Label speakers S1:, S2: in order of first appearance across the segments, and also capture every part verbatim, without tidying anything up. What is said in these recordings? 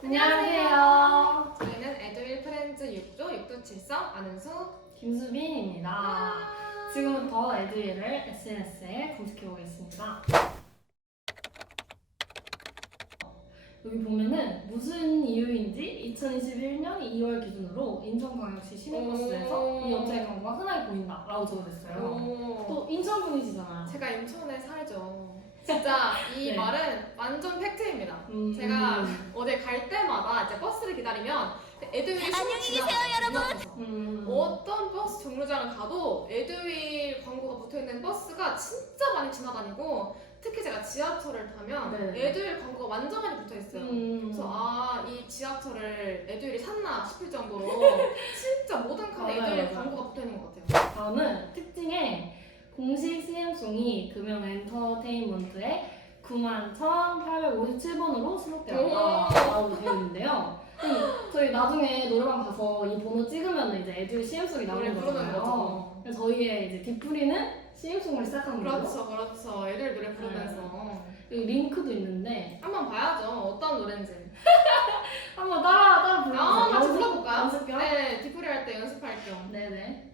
S1: 안녕하세요.
S2: 저희는 에듀윌 프렌즈 육 조 육두칠성 안은수
S1: 김수빈입니다.
S2: 아~
S1: 지금부터 에듀윌을 에스엔에스에 검색해보겠습니다. 여기 보면은 무슨 이유인지 이천이십일 년 이월 기준으로 인천광역시 시내버스에서 이 업체의 광고가 흔하게 보인다 라고 적어냈어요. 또 인천분이시잖아요.
S2: 제가 인천에 살죠. 진짜 이
S1: 네.
S2: 말은 완전 팩트입니다.
S1: 음,
S2: 제가
S1: 음.
S2: 어디 갈 때마다 이제 버스를 기다리면 에듀윌이
S3: 안녕히 계세요, 여러분.
S1: 음.
S2: 어떤 버스 정류장을 가도 에듀윌 광고가 붙어있는 버스가 진짜 많이 지나다니고, 특히 제가 지하철을 타면
S1: 네.
S2: 에듀윌 광고가 완전 많이 붙어있어요.
S1: 음.
S2: 그래서 아, 이 지하철을 에듀윌이 샀나 싶을 정도로 진짜 모든 칸에
S1: 맞아요,
S2: 에듀윌
S1: 맞아요.
S2: 광고가 붙어있는 것 같아요.
S1: 다음은 특징에 공식 씨엠송이 금영 엔터테인먼트의 구만 천팔백오십칠 번으로 수록되었다라고 되어 있는데요. 음, 저희 나중에 노래방 가서 이 번호 찍으면 이제 에듀윌 씨엠송이
S2: 노래
S1: 나오는
S2: 부르는
S1: 거잖아요.
S2: 거죠.
S1: 그래서 저희의 이제 뒷부리는 씨엠송을 시작하는 거예요.
S2: 그렇죠, 그렇죠. 에듀윌 노래 부르면서
S1: 여기 링크도 있는데
S2: 한번 봐야죠. 어떤 노래인지.
S1: 한번 따라 따라 불러보세요.
S2: 아, 같이
S1: 연습-
S2: 불러볼까요?
S1: 연습 겸?
S2: 네, 뒷풀이 할 때 연습할 겸.
S1: 네네.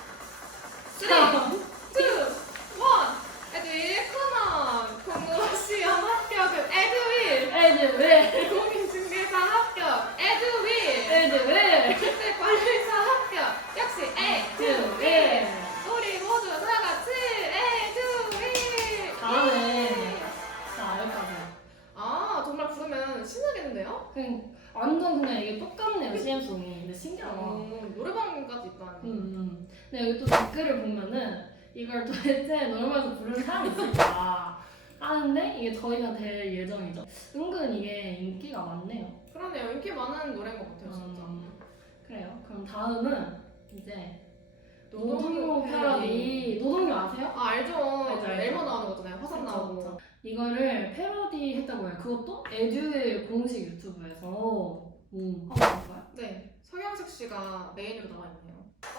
S2: 쓰리, 투, 원. 에듀윌 컴온. 공무원 시험 합격은 에듀윌.
S1: 에듀윌
S2: 공인중개사 합격 에듀윌.
S1: 에듀윌
S2: 주택 관리사 합격 역시 에듀윌. 우리 모두 다 같이 에듀윌.
S1: 잘하네. 자 여기까지.
S2: 아, 정말 부르면 신나겠는데요?
S1: 그냥 완전 그냥 이게 똑같네요 씨엠송이. 근데 신기하다.
S2: 어, 노래방까지 있다니.
S1: 음, 음. 근데 여기 또 댓글을 보면은 이걸 도대체 노래방에서 부르는 사람이 있을까 하는데 이게 저희가 될 예정이죠. 은근 이게 인기가 많네요.
S2: 그러네요. 인기 많은 노래인 것 같아요, 진짜.
S1: 음, 그래요. 그럼 다음은 이제
S2: 노동요
S1: 노동요 패러디. 노동요 아세요?
S2: 아, 알죠.
S1: 알죠,
S2: 그
S1: 알죠.
S2: 엘모 나오는 거잖아요. 화산
S1: 그쵸,
S2: 나오고.
S1: 그쵸. 이거를 패러디 했다고 해요. 그것도 에듀윌 공식 유튜브에서. 음, 한번 볼까요?
S2: 네, 서경석 씨가 메인으로 나와 있네요.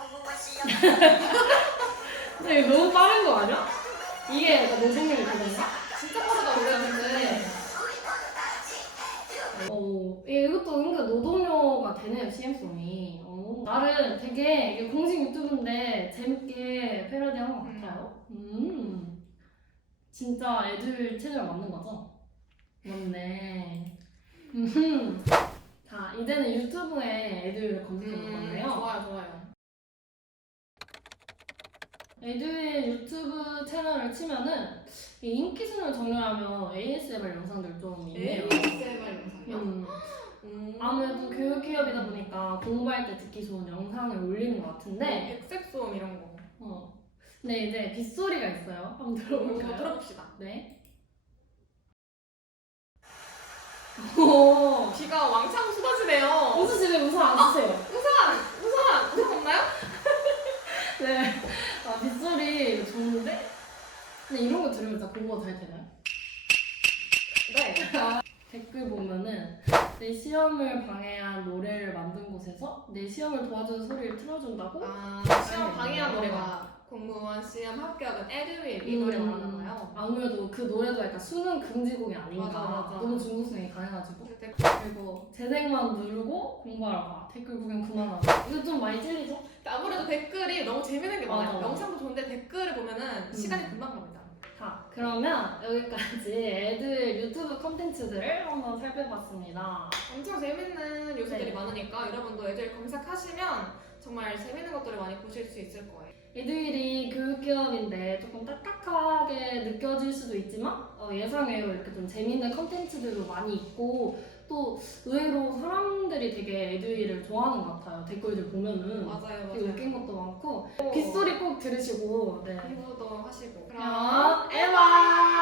S1: 근데 이거 너무 빠른 거 아니야? 이게 약간 노동요일 거든요?
S2: 진짜 빠르다 노래하는데.
S1: 어, 이것도 은근 노동요가 되네요, 씨엠송이. 어, 나름 되게 이게 공식 유튜브인데 재밌게 패러디한 것 같아요. 음, 진짜 애들 채널 맞는 거죠? 맞네. 음. 자, 이제는 유튜브에 애들 검색해 볼 건데요.
S2: 좋아요, 좋아요.
S1: 에듀윌 유튜브 채널을 치면은 이 인기 순을 정렬하면 에이에스엠알 영상들 좀 있네요.
S2: 에이에스엠알 영상이요?
S1: 음,
S2: 음.
S1: 아무래도 교육 기업이다 보니까 공부할 때 듣기 좋은 영상을 올리는 것 같은데.
S2: 백색 소음 이런 거.
S1: 어. 근데 이제 빗소리가 있어요. 한번 들어볼까요?
S2: 들어봅시다.
S1: 네. 오.
S2: 비가 왕창 쏟아지네요.
S1: 우수 집에 우산 안 쓰세요?
S2: 우산! 우산! 우산 없나요?
S1: 네. 아, 빗소리 좋은데? 근데 이런 거 들으면 진짜 공부가 잘 되나요?
S2: 네.
S1: 댓글 보면은 내 시험을 방해한 노래를 만든 곳에서 내 시험을 도와주는 소리를 틀어준다고?
S2: 아, 시험 방해한 노래가 공무원 시험 합격은 에듀윌 이 노래 말하나 봐요.
S1: 아무래도 그 노래도 약간 수능 금지곡이 아닌가.
S2: 맞아, 맞아.
S1: 너무 중독성이 강해가지고.
S2: 그때
S1: 그리고 재생만 누르고 공부하러 가. 댓글 구경 그만하고. 이거 좀 많이 찔리죠?
S2: 아무래도 댓글이 너무 재밌는 게 많아요.
S1: 맞아.
S2: 영상도 좋은데 댓글을 보면은
S1: 음.
S2: 시간이 금방 갑니다.
S1: 자, 그러면 여기까지 애들 유튜브 컨텐츠들을 한번 살펴봤습니다.
S2: 엄청 재밌는 요소들이
S1: 네.
S2: 많으니까 여러분도 애들 검색하시면 정말 재밌는 것들을 많이 보실 수 있을 거예요.
S1: 애들이 교육기업인데 조금 딱딱하게 느껴질 수도 있지만 어, 예상외로 이렇게 좀 재밌는 컨텐츠들도 많이 있고 또 의외로 사람들이 되게 애들을 좋아하는 것 같아요. 댓글들 보면은
S2: 맞아요,
S1: 되게
S2: 맞아요.
S1: 웃긴 것도 많고 빗소리 꼭 들으시고 네.
S2: 공부도 하시고.
S1: 그럼 에바!